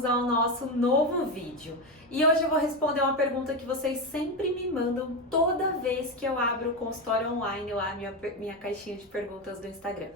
bem-vindos ao nosso novo vídeo. E hoje eu vou responder uma pergunta que vocês sempre me mandam toda vez que eu abro o consultório online, lá minha caixinha de perguntas do Instagram.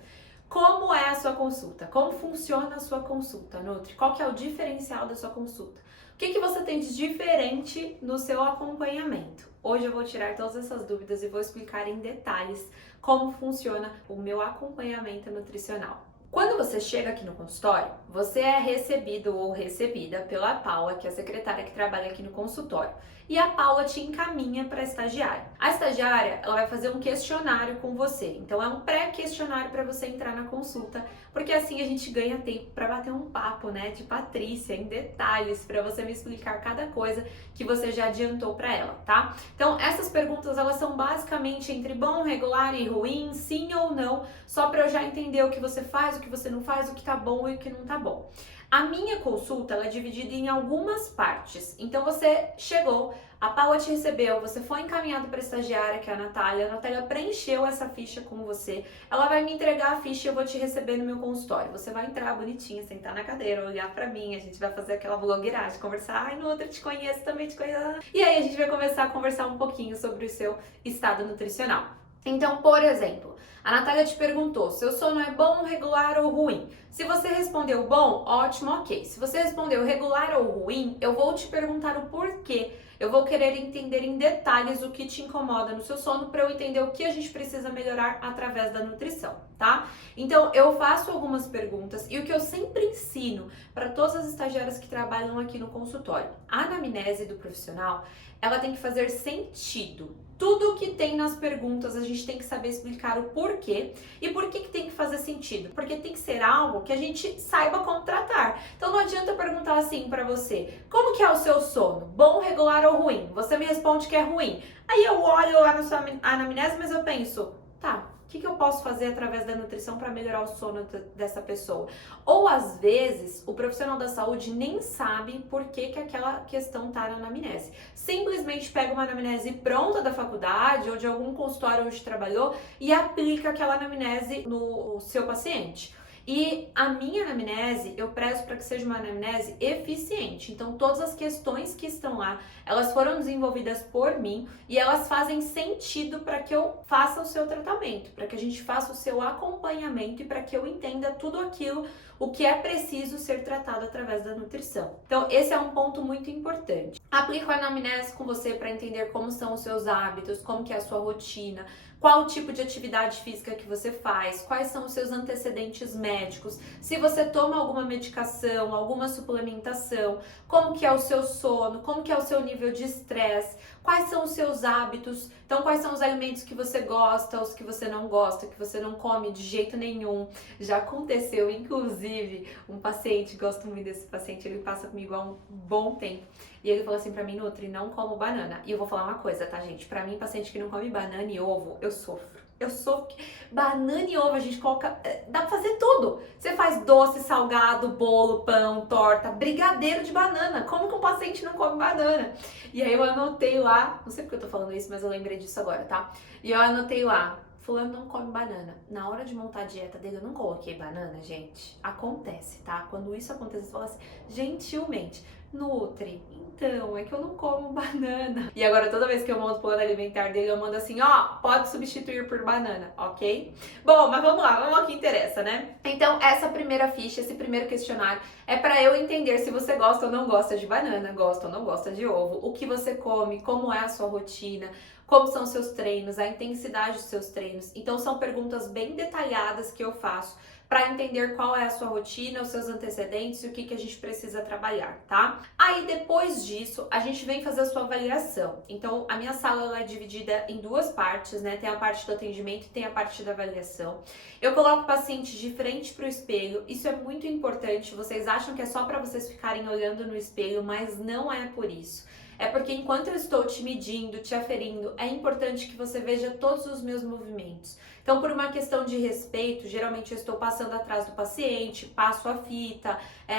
Como é a sua consulta? Como funciona a sua consulta, Nutri? Qual que é o diferencial da sua consulta? O que você tem de diferente no seu acompanhamento? Hoje eu vou tirar todas essas dúvidas e vou explicar em detalhes como funciona o meu acompanhamento nutricional. Quando você chega aqui no consultório, você é recebido ou recebida pela Paula, que é a secretária que trabalha aqui no consultório. E a Paula te encaminha para a estagiária. A estagiária, ela vai fazer um questionário com você. Então é um pré-questionário para você entrar na consulta, porque assim a gente ganha tempo para bater um papo, né, de Patrícia, em detalhes, para você me explicar cada coisa que você já adiantou para ela, tá? Então essas perguntas, elas são basicamente entre bom, regular e ruim, sim ou não, só para eu já entender o que você faz, o que você não faz, o que tá bom e o que não tá bom. A minha consulta, ela é dividida em algumas partes. Então você chegou, a Paula te recebeu, você foi encaminhado para a estagiária, que é a Natália preencheu essa ficha com você, ela vai me entregar a ficha e eu vou te receber no meu consultório. Você vai entrar bonitinha, sentar na cadeira, olhar para mim, a gente vai fazer aquela vlogueiragem, conversar, ai, Nutra, te conheço, também te conheço. E aí a gente vai começar a conversar um pouquinho sobre o seu estado nutricional. Então, por exemplo, a Natália te perguntou, seu sono é bom, regular ou ruim? Se você respondeu bom, ótimo, ok. Se você respondeu regular ou ruim, eu vou te perguntar o porquê. Eu vou querer entender em detalhes o que te incomoda no seu sono para eu entender o que a gente precisa melhorar através da nutrição, tá? Então, eu faço algumas perguntas e o que eu sempre ensino para todas as estagiárias que trabalham aqui no consultório, a anamnese do profissional, ela tem que fazer sentido. Tudo que tem nas perguntas a gente tem que saber explicar o porquê e por que tem que fazer sentido, porque tem que ser algo que a gente saiba como tratar. Então não adianta eu perguntar assim pra você, como que é o seu sono? Bom, regular ou ruim? Você me responde que é ruim. Aí eu olho lá na sua anamnese, mas eu penso, tá, o que eu posso fazer através da nutrição para melhorar o sono dessa pessoa? Ou às vezes o profissional da saúde nem sabe por que aquela questão está na anamnese. Simplesmente pega uma anamnese pronta da faculdade ou de algum consultório onde trabalhou e aplica aquela anamnese no seu paciente. E a minha anamnese, eu prezo para que seja uma anamnese eficiente. Então, todas as questões que estão lá, elas foram desenvolvidas por mim e elas fazem sentido para que eu faça o seu tratamento, para que a gente faça o seu acompanhamento e para que eu entenda tudo aquilo, o que é preciso ser tratado através da nutrição. Então, esse é um ponto muito importante. Aplico a anamnese com você para entender como são os seus hábitos, como que é a sua rotina, qual o tipo de atividade física que você faz, quais são os seus antecedentes médicos, se você toma alguma medicação, alguma suplementação, como que é o seu sono, como que é o seu nível de estresse, quais são os seus hábitos, então quais são os alimentos que você gosta, os que você não gosta, que você não come de jeito nenhum. Já aconteceu, inclusive, um paciente, gosto muito desse paciente, ele passa comigo há um bom tempo, e ele falou assim pra mim, Nutri, não como banana. E eu vou falar uma coisa, tá, gente? Pra mim, paciente que não come banana e ovo, eu sofro. Eu sofro. Banana e ovo, a gente coloca... Dá pra fazer tudo. Você faz doce, salgado, bolo, pão, torta, brigadeiro de banana. Como que um paciente não come banana? E aí eu anotei lá, não sei porque eu tô falando isso, mas eu lembrei disso agora, tá? E eu anotei lá, fulano não come banana. Na hora de montar a dieta dele, eu não coloquei banana, gente. Acontece, tá? Quando isso acontece, você fala assim, gentilmente, Nutri, então, é que eu não como banana. E agora, toda vez que eu monto o plano alimentar dele, eu mando assim, ó, pode substituir por banana, ok? Bom, mas vamos lá, vamos ao que interessa, né? Então, essa primeira ficha, esse primeiro questionário, é pra eu entender se você gosta ou não gosta de banana, gosta ou não gosta de ovo, o que você come, como é a sua rotina, como são os seus treinos, a intensidade dos seus treinos. Então, são perguntas bem detalhadas que eu faço para entender qual é a sua rotina, os seus antecedentes e o que a gente precisa trabalhar, tá? Aí, depois disso, a gente vem fazer a sua avaliação. Então, a minha sala ela é dividida em duas partes, né? Tem a parte do atendimento e tem a parte da avaliação. Eu coloco o paciente de frente para o espelho, isso é muito importante. Vocês acham que é só para vocês ficarem olhando no espelho, mas não é por isso. É porque enquanto eu estou te medindo, te aferindo, é importante que você veja todos os meus movimentos. Então, por uma questão de respeito, geralmente eu estou passando atrás do paciente, passo a fita,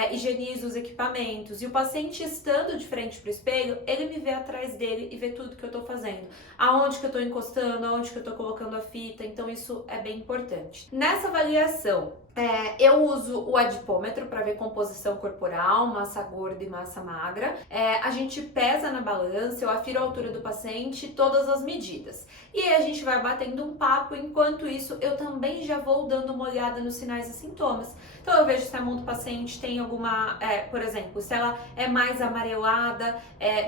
higienizo os equipamentos. E o paciente estando de frente para o espelho, ele me vê atrás dele e vê tudo que eu estou fazendo. Aonde que eu estou encostando, aonde que eu estou colocando a fita. Então, isso é bem importante. Nessa avaliação, eu uso o adipômetro para ver composição corporal, massa gorda e massa magra. A gente pesa na balança, eu afiro a altura do paciente, todas as medidas. E aí a gente vai batendo um papo, enquanto isso eu também já vou dando uma olhada nos sinais e sintomas. Então eu vejo se a mão do paciente tem alguma, por exemplo, se ela é mais amarelada,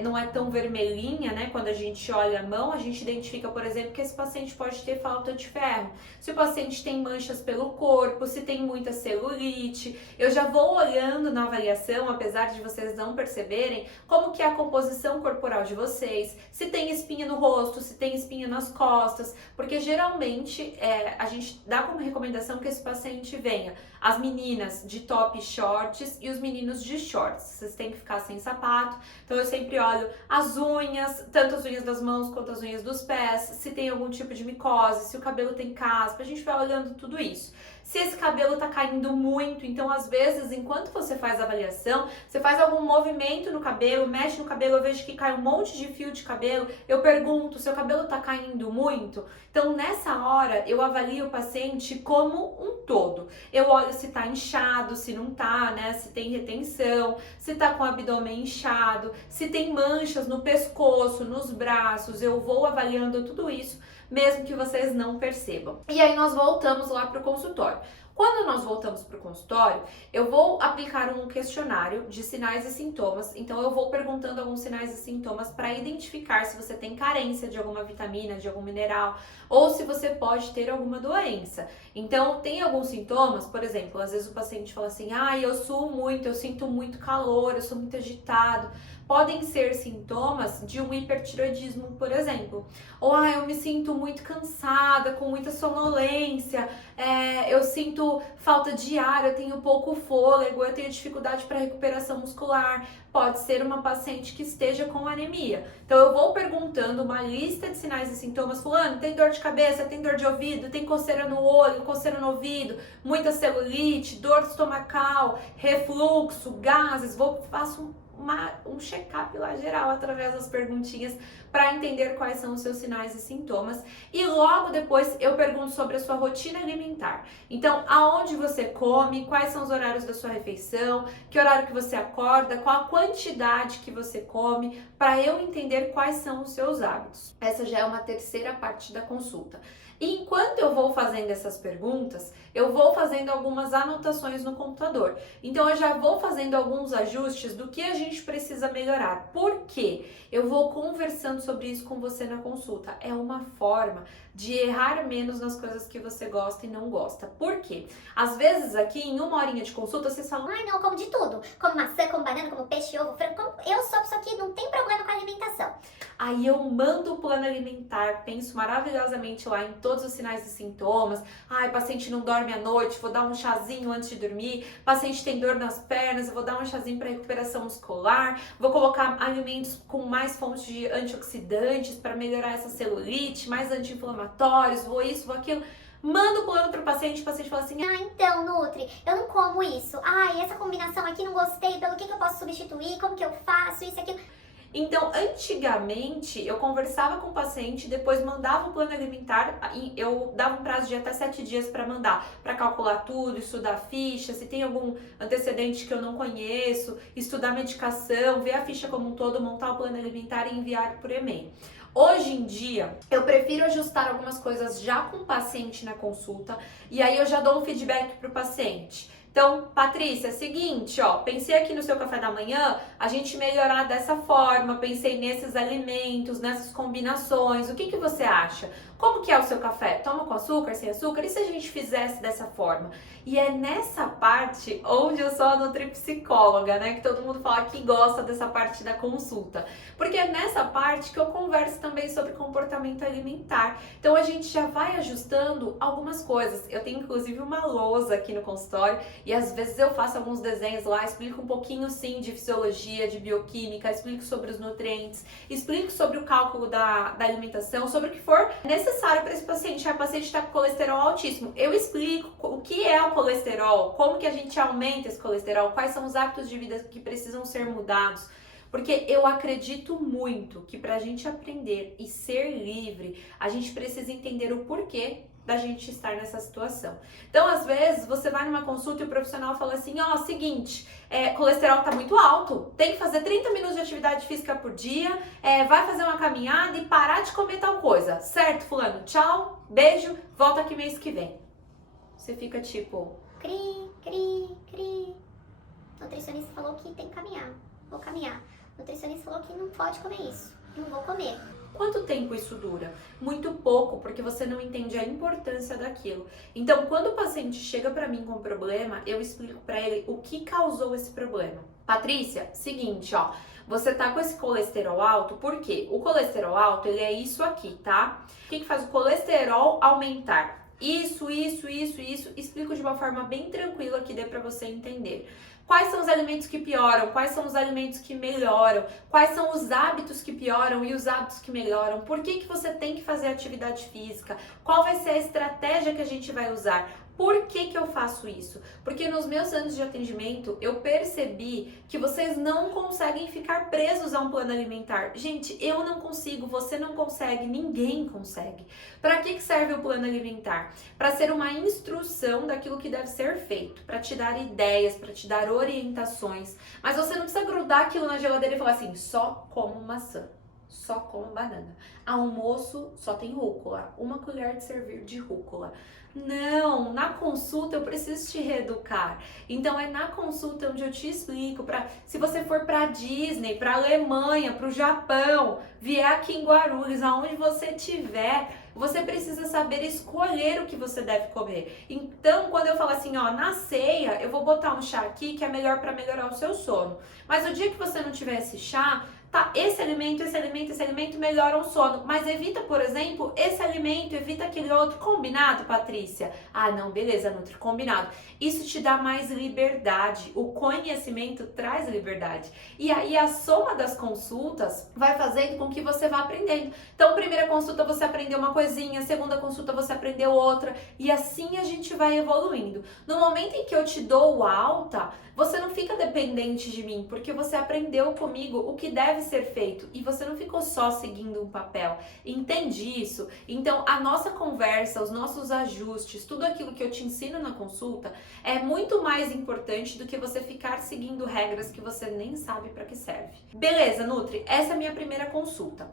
não é tão vermelhinha, né? Quando a gente olha a mão, a gente identifica, por exemplo, que esse paciente pode ter falta de ferro. Se o paciente tem manchas pelo corpo, se tem muita celulite, eu já vou olhando na avaliação, apesar de vocês não perceberem, como que é a composição corporal de vocês, se tem espinha no rosto, se tem espinha nas costas, porque geralmente a gente dá como recomendação que esse paciente venha as meninas de top e shorts e os meninos de shorts. Vocês têm que ficar sem sapato, então eu sempre olho as unhas, tanto as unhas das mãos quanto as unhas dos pés, se tem algum tipo de micose, se o cabelo tem caspa, a gente vai olhando tudo isso. Se esse cabelo tá caindo muito, então às vezes, enquanto você faz a avaliação, você faz algum movimento no cabelo, mexe no cabelo, eu vejo que cai um monte de fio de cabelo, eu pergunto, seu cabelo tá caindo muito? Então nessa hora eu avalio o paciente como um todo. Eu olho se tá inchado, se não tá, né? Se tem retenção, se tá com o abdômen inchado, se tem manchas no pescoço, nos braços, eu vou avaliando tudo isso, mesmo que vocês não percebam. E aí nós voltamos lá para o consultório. Quando nós voltamos para o consultório, eu vou aplicar um questionário de sinais e sintomas. Então eu vou perguntando alguns sinais e sintomas para identificar se você tem carência de alguma vitamina, de algum mineral, ou se você pode ter alguma doença. Então tem alguns sintomas, por exemplo, às vezes o paciente fala assim: eu suo muito, eu sinto muito calor, eu sou muito agitado. Podem ser sintomas de um hipertiroidismo, por exemplo. Ou eu me sinto muito cansada, com muita sonolência, eu sinto falta de ar, eu tenho pouco fôlego, eu tenho dificuldade para recuperação muscular. Pode ser uma paciente que esteja com anemia. Então eu vou perguntando uma lista de sinais e sintomas. Fulano, tem dor de cabeça, tem dor de ouvido, tem coceira no olho, coceira no ouvido, muita celulite, dor estomacal, refluxo, gases. Faço um check-up lá geral através das perguntinhas para entender quais são os seus sinais e sintomas. E logo depois eu pergunto sobre a sua rotina alimentar. Então, aonde você come, quais são os horários da sua refeição, que horário que você acorda, qual a quantidade que você come, para eu entender quais são os seus hábitos. Essa já é uma terceira parte da consulta. E enquanto eu vou fazendo essas perguntas, eu vou fazendo algumas anotações no computador. Então eu já vou fazendo alguns ajustes do que a gente precisa melhorar. Por quê? Eu vou conversando sobre isso com você na consulta. É uma forma de errar menos nas coisas que você gosta e não gosta. Por quê? Às vezes aqui em uma horinha de consulta vocês falam: não, eu como de tudo. Como maçã, como banana, como peixe, ovo, frango. Eu sou a pessoa que não tem problema com a alimentação. Aí eu mando o plano alimentar, penso maravilhosamente lá em todos os sinais e sintomas. Paciente não dorme à noite, vou dar um chazinho antes de dormir. Paciente tem dor nas pernas, eu vou dar um chazinho para recuperação muscular. Vou colocar alimentos com mais fontes de antioxidantes para melhorar essa celulite, mais anti-inflamatórios, vou isso, vou aquilo. Manda o plano pro paciente, o paciente fala assim: então, Nutri, eu não como isso. Essa combinação aqui não gostei, pelo que eu posso substituir, como que eu faço, isso e aquilo. Então, antigamente, eu conversava com o paciente, depois mandava o plano alimentar, e eu dava um prazo de até 7 dias para mandar, para calcular tudo, estudar a ficha, se tem algum antecedente que eu não conheço, estudar a medicação, ver a ficha como um todo, montar o plano alimentar e enviar por e-mail. Hoje em dia, eu prefiro ajustar algumas coisas já com o paciente na consulta, e aí eu já dou um feedback pro paciente. Então, Patrícia, é o seguinte, pensei aqui no seu café da manhã, a gente melhorar dessa forma, pensei nesses alimentos, nessas combinações, o que você acha? Como que é o seu café? Toma com açúcar, sem açúcar? E se a gente fizesse dessa forma? E é nessa parte onde eu sou a nutripsicóloga, né? Que todo mundo fala que gosta dessa parte da consulta. Porque é nessa parte que eu converso converse também sobre comportamento alimentar. Então a gente já vai ajustando algumas coisas. Eu tenho inclusive uma lousa aqui no consultório e às vezes eu faço alguns desenhos lá, explico um pouquinho sim de fisiologia, de bioquímica, explico sobre os nutrientes, explico sobre o cálculo da alimentação, sobre o que for necessário para esse paciente. A paciente está com colesterol altíssimo. Eu explico o que é o colesterol, como que a gente aumenta esse colesterol, quais são os hábitos de vida que precisam ser mudados. Porque eu acredito muito que para a gente aprender e ser livre, a gente precisa entender o porquê da gente estar nessa situação. Então, às vezes, você vai numa consulta e o profissional fala assim, ó, seguinte, colesterol tá muito alto, tem que fazer 30 minutos de atividade física por dia, vai fazer uma caminhada e parar de comer tal coisa. Certo, fulano? Tchau, beijo, volta aqui mês que vem. Você fica tipo... Cri, cri, cri. O nutricionista falou que tem que caminhar. Vou caminhar. O nutricionista falou que não pode comer isso. Não vou comer. Quanto tempo isso dura? Muito pouco, porque você não entende a importância daquilo. Então, quando o paciente chega para mim com problema, eu explico para ele o que causou esse problema. Patrícia, seguinte, ó, você tá com esse colesterol alto, por quê? O colesterol alto, ele é isso aqui, tá? O que faz o colesterol aumentar? Isso, explico de uma forma bem tranquila que dê para você entender. Quais são os alimentos que pioram? Quais são os alimentos que melhoram? Quais são os hábitos que pioram e os hábitos que melhoram? Por que você tem que fazer atividade física? Qual vai ser a estratégia que a gente vai usar? Por que eu faço isso? Porque nos meus anos de atendimento, eu percebi que vocês não conseguem ficar presos a um plano alimentar. Gente, eu não consigo, você não consegue, ninguém consegue. Para que serve o plano alimentar? Para ser uma instrução daquilo que deve ser feito, para te dar ideias, para te dar orientações. Mas você não precisa grudar aquilo na geladeira e falar assim, só como maçã. Só como banana. Almoço só tem rúcula. Uma colher de servir de rúcula. Não, na consulta eu preciso te reeducar. Então é na consulta onde eu te explico se você for para Disney, para Alemanha, para o Japão, vier aqui em Guarulhos, aonde você estiver, você precisa saber escolher o que você deve comer. Então, quando eu falo assim, ó, na ceia, eu vou botar um chá aqui que é melhor para melhorar o seu sono. Mas o dia que você não tiver esse chá, tá, esse alimento melhora o sono, mas evita, por exemplo, esse alimento, evita aquele outro, combinado, Patrícia? Ah, não, beleza, Nutri, combinado. Isso te dá mais liberdade, o conhecimento traz liberdade. E aí a soma das consultas vai fazendo com que você vá aprendendo. Então, primeira consulta você aprendeu uma coisinha, segunda consulta você aprendeu outra, e assim a gente vai evoluindo. No momento em que eu te dou alta, você não fica dependente de mim, porque você aprendeu comigo o que deve ser feito e você não ficou só seguindo um papel. Entende isso? Então, a nossa conversa, os nossos ajustes, tudo aquilo que eu te ensino na consulta é muito mais importante do que você ficar seguindo regras que você nem sabe para que serve. Beleza, Nutri, essa é a minha primeira consulta.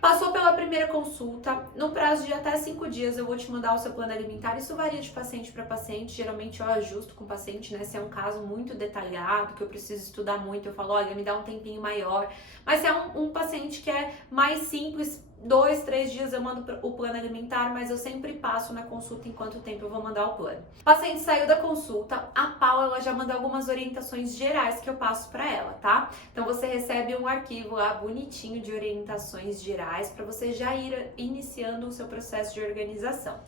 Passou pela primeira consulta, no prazo de até 5 dias eu vou te mandar o seu plano alimentar. Isso varia de paciente para paciente, geralmente eu ajusto com o paciente, né? Se é um caso muito detalhado, que eu preciso estudar muito, eu falo, olha, me dá um tempinho maior. Mas se é um paciente que é mais simples, 2, 3 dias eu mando o plano alimentar, mas eu sempre passo na consulta em quanto tempo eu vou mandar o plano. O paciente saiu da consulta, a Paula ela já manda algumas orientações gerais que eu passo para ela, tá? Então você recebe um arquivo lá bonitinho de orientações gerais para você já ir iniciando o seu processo de organização.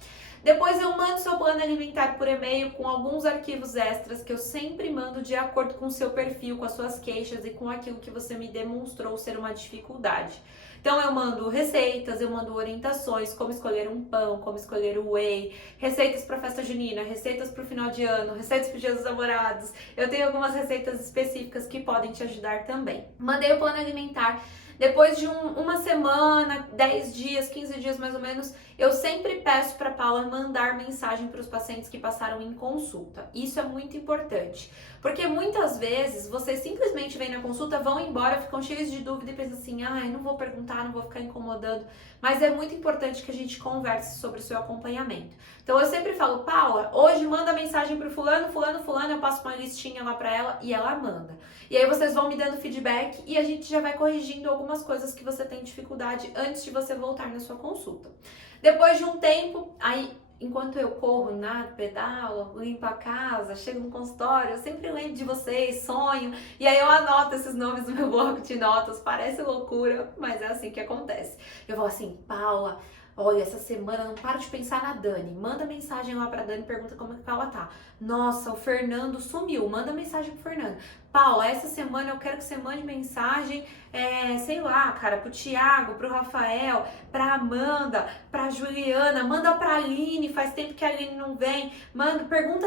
Depois eu mando seu plano alimentar por e-mail com alguns arquivos extras que eu sempre mando de acordo com o seu perfil, com as suas queixas e com aquilo que você me demonstrou ser uma dificuldade. Então eu mando receitas, eu mando orientações, como escolher um pão, como escolher o whey, receitas para festa junina, receitas para o final de ano, receitas para o dia dos namorados. Eu tenho algumas receitas específicas que podem te ajudar também. Mandei o plano alimentar. Depois de uma semana, 10 dias, 15 dias mais ou menos, eu sempre peço para a Paula mandar mensagem para os pacientes que passaram em consulta. Isso é muito importante, porque muitas vezes vocês simplesmente vêm na consulta, vão embora, ficam cheios de dúvida e pensam assim, ai, não vou perguntar, não vou ficar incomodando. Mas é muito importante que a gente converse sobre o seu acompanhamento. Então eu sempre falo, Paula, hoje manda mensagem para o fulano, eu passo uma listinha lá para ela e ela manda. E aí vocês vão me dando feedback e a gente já vai corrigindo algumas coisas que você tem dificuldade antes de você voltar na sua consulta. Depois de um tempo, aí enquanto eu corro, nado, pedalo, limpo a casa, chego no consultório, eu sempre lembro de vocês, sonho, e aí eu anoto esses nomes no meu bloco de notas. Parece loucura, mas é assim que acontece. Eu vou assim, Paula, olha, essa semana não paro de pensar na Dani. Manda mensagem lá pra Dani, pergunta como é que ela tá. Nossa, o Fernando sumiu. Manda mensagem pro Fernando. Paula, essa semana eu quero que você mande mensagem, sei lá, cara, pro Thiago, pro Rafael, pra Amanda, pra Juliana, manda pra Aline, faz tempo que a Aline não vem. Manda, pergunta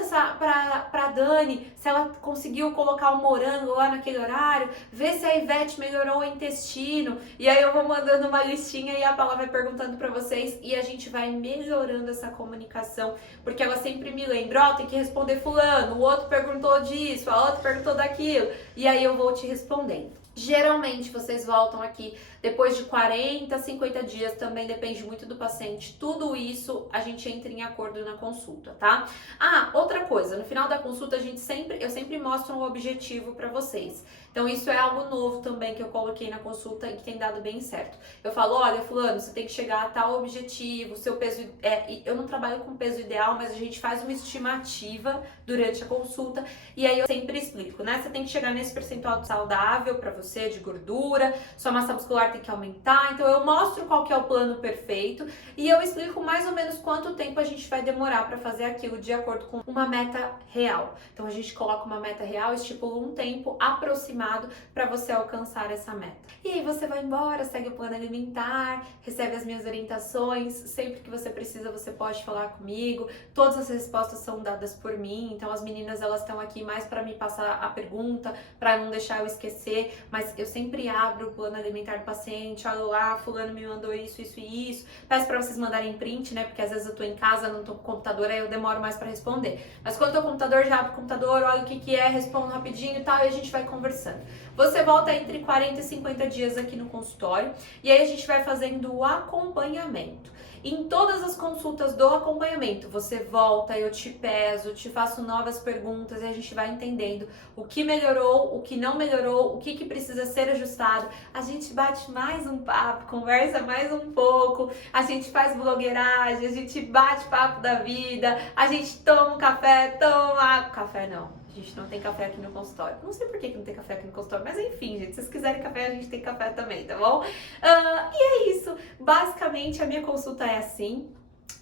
pra Dani se ela conseguiu colocar o morango lá naquele horário, vê se a Ivete melhorou o intestino. E aí eu vou mandando uma listinha e a Paula vai perguntando pra vocês e a gente vai melhorando essa comunicação, porque ela sempre me lembra, ó, tem que responder fulano, o outro perguntou disso, a outra perguntou daquilo, e aí eu vou te respondendo. Geralmente vocês voltam aqui depois de 40, 50 dias, também depende muito do paciente. Tudo isso a gente entra em acordo na consulta, tá? Ah, outra coisa, no final da consulta eu sempre mostro um objetivo para vocês. Então isso é algo novo também que eu coloquei na consulta e que tem dado bem certo. Eu falo, olha, fulano, você tem que chegar a tal objetivo, seu peso eu não trabalho com peso ideal, mas a gente faz uma estimativa durante a consulta e aí eu sempre explico, né? Você tem que chegar nesse percentual saudável para você de gordura, sua massa muscular tem que aumentar, então eu mostro qual que é o plano perfeito e eu explico mais ou menos quanto tempo a gente vai demorar para fazer aquilo de acordo com uma meta real. Então a gente coloca uma meta real, estipula um tempo aproximado para você alcançar essa meta. E aí você vai embora, segue o plano alimentar, recebe as minhas orientações, sempre que você precisa você pode falar comigo, todas as respostas são dadas por mim, então as meninas elas estão aqui mais para me passar a pergunta, para não deixar eu esquecer, mas eu sempre abro o plano alimentar do paciente, olha lá, fulano me mandou isso, isso e isso, peço para vocês mandarem print, né, porque às vezes eu tô em casa, não tô com o computador, aí eu demoro mais para responder, mas quando eu tô com o computador, já abro o computador, olha o que é, respondo rapidinho e tal, e a gente vai conversando. Você volta entre 40 e 50 dias aqui no consultório, e aí a gente vai fazendo o acompanhamento. Em todas as consultas do acompanhamento, você volta, eu te peso, te faço novas perguntas e a gente vai entendendo o que melhorou, o que não melhorou, o que precisa ser ajustado. A gente bate mais um papo, conversa mais um pouco, a gente faz blogueiragem, a gente bate papo da vida, a gente toma um café, café não. A gente não tem café aqui no consultório. Não sei por que não tem café aqui no consultório, mas enfim, gente, se vocês quiserem café, a gente tem café também, tá bom? E é isso. Basicamente, a minha consulta é assim.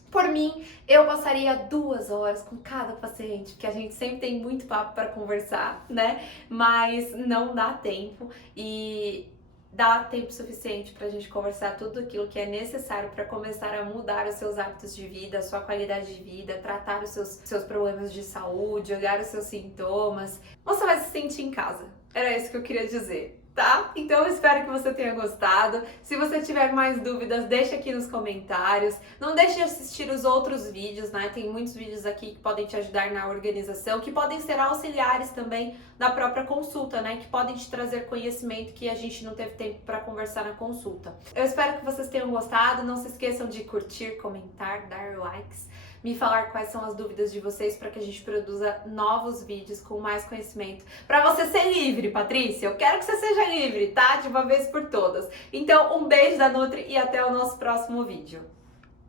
Por mim, eu passaria 2 horas com cada paciente, porque a gente sempre tem muito papo para conversar, né? Mas não dá tempo e dá tempo suficiente para a gente conversar tudo aquilo que é necessário para começar a mudar os seus hábitos de vida, a sua qualidade de vida, tratar os seus problemas de saúde, olhar os seus sintomas. Você vai se sentir em casa. Era isso que eu queria dizer. Tá? Então eu espero que você tenha gostado. Se você tiver mais dúvidas, deixa aqui nos comentários. Não deixe de assistir os outros vídeos, né? Tem muitos vídeos aqui que podem te ajudar na organização, que podem ser auxiliares também da própria consulta, né? Que podem te trazer conhecimento que a gente não teve tempo para conversar na consulta. Eu espero que vocês tenham gostado. Não se esqueçam de curtir, comentar, dar likes, me falar quais são as dúvidas de vocês para que a gente produza novos vídeos com mais conhecimento. Para você ser livre, Patrícia, eu quero que você seja livre, tá? De uma vez por todas. Então, um beijo da Nutri e até o nosso próximo vídeo.